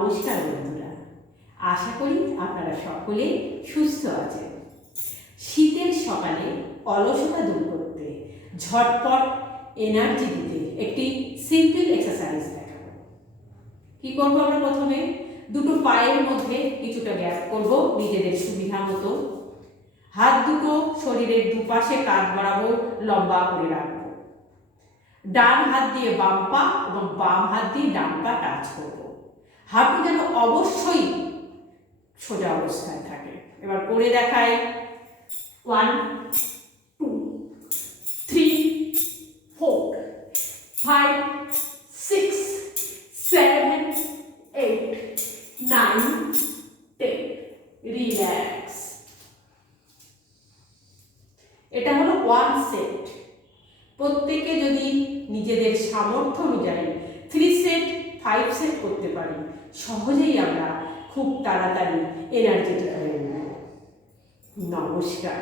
নমস্কার বন্ধুরা, আশা করি আপনারা সকলে সুস্থ আছেন। শীতের সকালে অলসতা দূর করতে, ঝটপট এনার্জি দিতে একটি সিম্পল এক্সারসাইজ দেখাবো। কি করবো আমরা? প্রথমে দুটো পায়ের মধ্যে কিছুটা গ্যাপ করব নিজেদের সুবিধা মতো। হাত দুটো শরীরের দুপাশে কাঁধ বরাবর লম্বা করে রাখবো। ডান হাত দিয়ে বাম পা এবং বাম হাত দিয়ে ডান পা টাচ করব। হাঁটু যেন অবশ্যই সোজা অবস্থায় থাকে। এবার করে দেখাই। 1 2 3 4 5 6 7 8 9 10। রিল্যাক্স। এটা হলো 1 সেট। প্রত্যেকে যদি নিজেদের সামর্থ্য অনুযায়ী 3 সেট 5 সেট করতে পারি, সহজেই আমরা খুব তাড়াতাড়ি এনার্জেটিক হয়ে উঠব। নমস্কার।